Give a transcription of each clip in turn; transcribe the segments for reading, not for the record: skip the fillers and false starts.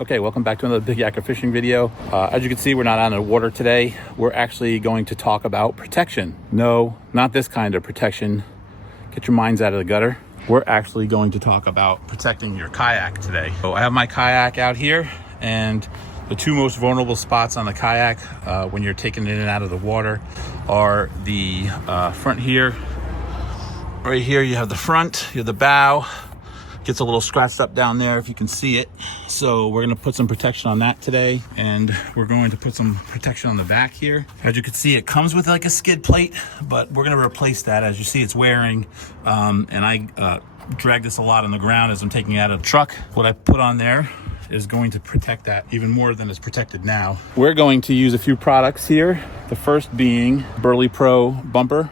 Okay, welcome back to another BigYAKR fishing video. As you can see, we're not on the water today. We're actually going to talk about protection. No, not this kind of protection. Get your minds out of the gutter. We're actually going to talk about protecting your kayak today. So I have my kayak out here, and the two most vulnerable spots on the kayak when you're taking it in and out of the water are the front here. Right here you have the front, you have the bow. Gets a little scratched up down there if you can see it. So we're gonna put some protection on that today, and we're going to put some protection on the back here. As you can see, it comes with like a skid plate, but we're gonna replace that. As you see, it's wearing, and I drag this a lot on the ground as I'm taking it out of the truck. What I put on there is going to protect that even more than it's protected now. We're going to use a few products here. The first being Burley Pro bumper.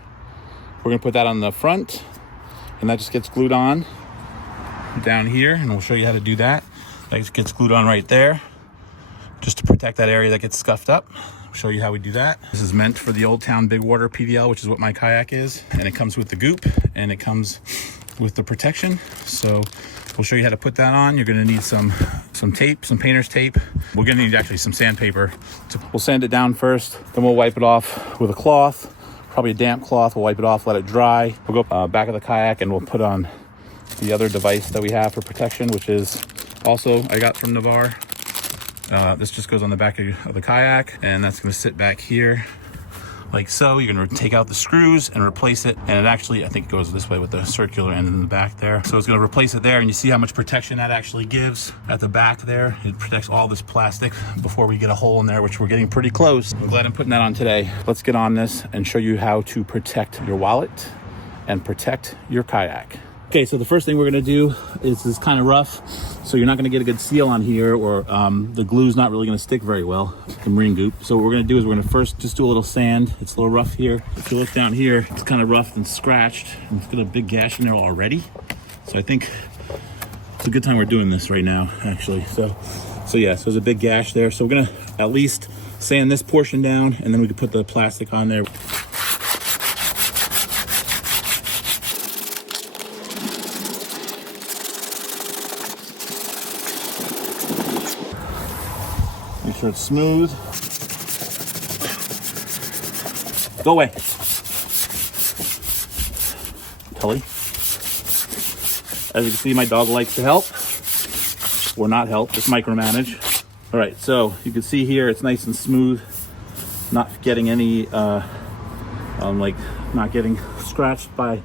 We're gonna put that on the front, and that just gets glued on down here, and we'll show you how to do that. That gets glued on right there, just to protect that area that gets scuffed up. I'll show you how we do that. This is meant for the Old Town BigWater PDL, which is what my kayak is, and it comes with the goop, and it comes with the protection. So we'll show you how to put that on. You're gonna need some tape, some painter's tape. We're gonna need actually some sandpaper. We'll sand it down first, then we'll wipe it off with a cloth, probably a damp cloth. We'll wipe it off, let it dry. We'll go back of the kayak, and we'll put on the other device that we have for protection, which is also I got from Navarre. This just goes on the back of the kayak, and that's going to sit back here like so. You're going to take out the screws and replace it, and it actually, I think it goes this way with the circular end in the back there. So it's going to replace it there, and you see how much protection that actually gives at the back there. It protects all this plastic before we get a hole in there, which we're getting pretty close. I'm glad I'm putting that on today. Let's get on this and show you how to protect your wallet and protect your kayak. Okay, so the first thing we're gonna do is this kind of rough, so you're not gonna get a good seal on here, or the glue's not really gonna stick very well, the marine goop. So what we're gonna do is we're gonna first just do a little sand. It's a little rough here. If you look down here, it's kind of rough and scratched, and it's got a big gash in there already. So I think it's a good time we're doing this right now, actually. So yeah, so there's a big gash there. So we're gonna at least sand this portion down, and then we can put the plastic on there. Make sure it's smooth. Go away. Tully. As you can see, my dog likes to help. Or not help, just micromanage. All right, so you can see here, it's nice and smooth. Not getting any, not getting scratched by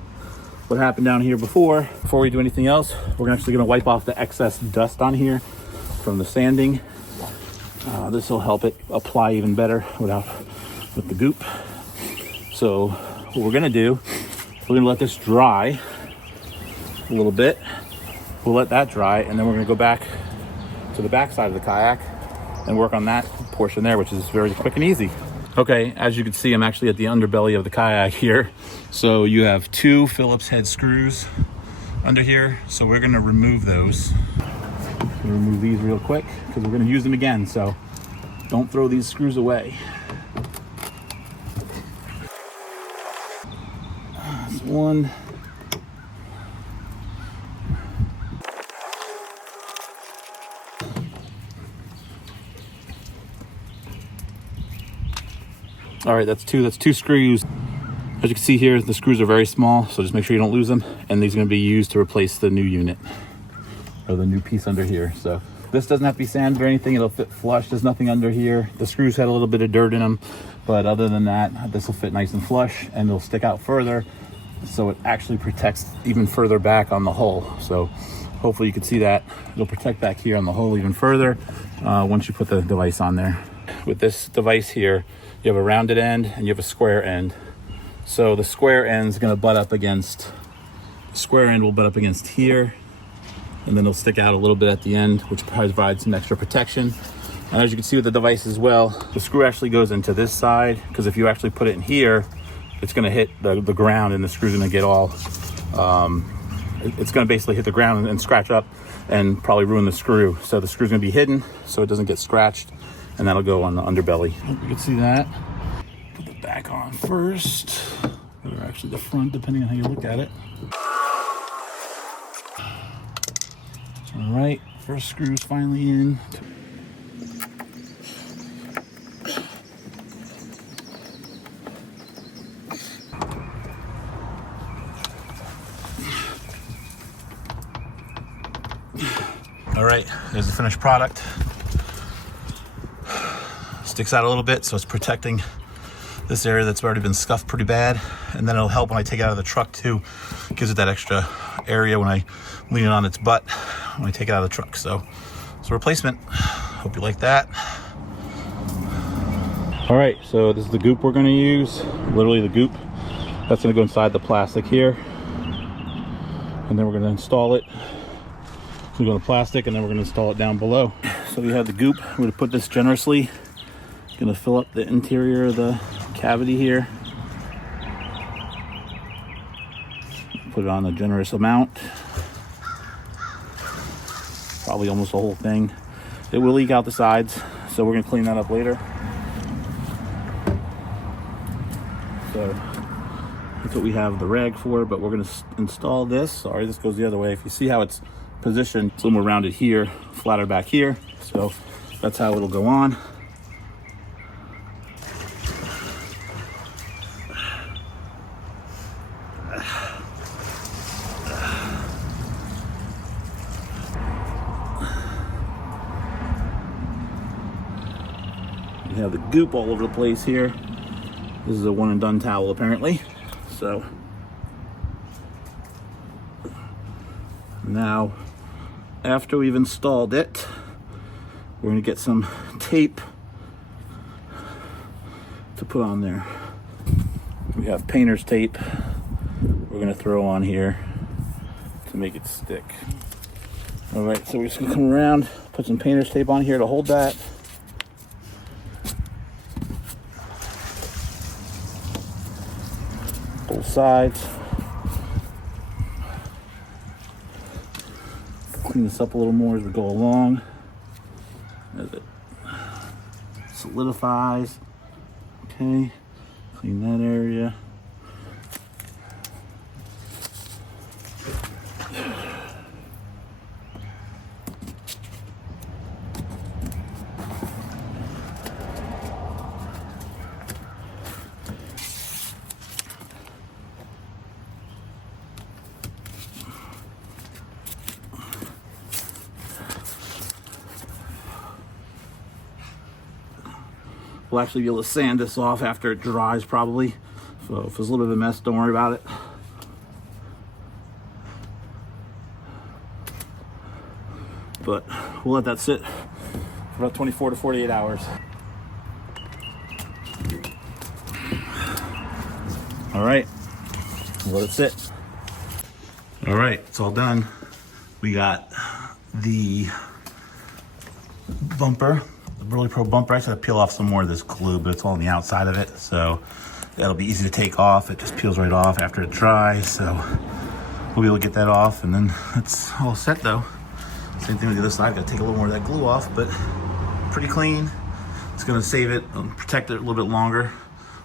what happened down here before. Before we do anything else, we're actually gonna wipe off the excess dust on here from the sanding. This will help it apply even better with the goop. So what we're gonna do, we're gonna let this dry a little bit. We'll let that dry, and then we're gonna go back to the back side of the kayak and work on that portion there, which is very quick and easy. Okay, as you can see, I'm actually at the underbelly of the kayak here. So you have two Phillips head screws under here. So we're gonna remove those. We'll remove these real quick because we're going to use them again, so don't throw these screws away. That's one. All right, that's two screws. As you can see here, the screws are very small, so just make sure you don't lose them, and these are going to be used to replace the new unit, or the new piece under here. So this doesn't have to be sanded or anything. It'll fit flush. There's nothing under here. The screws had a little bit of dirt in them, but other than that, this will fit nice and flush, and it'll stick out further, so it actually protects even further back on the hull. So hopefully you can see that. It'll protect back here on the hull even further once you put the device on there. With this device here, you have a rounded end and you have a square end. So the square end is going to butt up against, the square end will butt up against here, and then it'll stick out a little bit at the end, which provides some extra protection. And as you can see with the device as well, the screw actually goes into this side, because if you actually put it in here, it's going to hit the ground, and the screw's going to get all, it's going to basically hit the ground and scratch up and probably ruin the screw. So the screw's going to be hidden so it doesn't get scratched, and that'll go on the underbelly. Hope you can see that. Put the back on first, or actually the front, depending on how you look at it. All right, first screw's finally in. All right, there's the finished product. Sticks out a little bit, so it's protecting this area that's already been scuffed pretty bad. And then it'll help when I take it out of the truck too. Gives it that extra area when I lean it on its butt when I take it out of the truck. So it's a replacement. Hope you like that. All right, so this is the goop we're gonna use. Literally the goop. That's gonna go inside the plastic here. And then we're gonna install it. So we go to plastic and then we're gonna install it down below. So we have the goop. We're gonna put this generously. Gonna fill up the interior of the cavity here. Put it on a generous amount. Probably almost the whole thing. It will leak out the sides, so we're gonna clean that up later. So that's what we have the rag for, but we're gonna install this. Sorry, this goes the other way. If you see how it's positioned, it's a little more rounded here, flatter back here. So that's how it'll go on. We have the goop all over the place here. This is a one and done towel apparently. So now after we've installed it, we're gonna get some tape to put on there. We have painter's tape we're gonna throw on here to make it stick. All right, so we're just gonna come around, put some painter's tape on here to hold that. Both sides. Clean this up a little more as we go along. As it solidifies. Okay, clean that area. We'll actually be able to sand this off after it dries probably. So if it's a little bit of a mess, don't worry about it. But we'll let that sit for about 24 to 48 hours. All right, we'll let it sit. All right, it's all done. We got the bumper, the Burley Pro bumper. I just had to peel off some more of this glue, but it's all on the outside of it, so that'll be easy to take off. It just peels right off after it dries, so we'll be able to get that off, and then it's all set though. Same thing with the other side. Got to take a little more of that glue off, but pretty clean. It's gonna save it, protect it a little bit longer,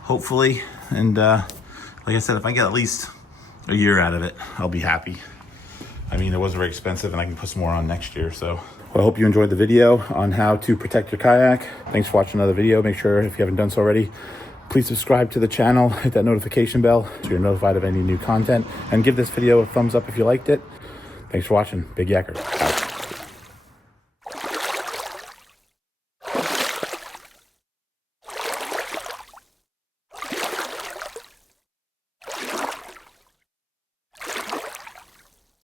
hopefully. And like I said, if I get at least a year out of it, I'll be happy. I mean, it was very expensive, and I can put some more on next year, so. Well, I hope you enjoyed the video on how to protect your kayak. Thanks for watching another video. Make sure, if you haven't done so already, please subscribe to the channel, hit that notification bell so you're notified of any new content, and give this video a thumbs up if you liked it. Thanks for watching. Big Yakker out.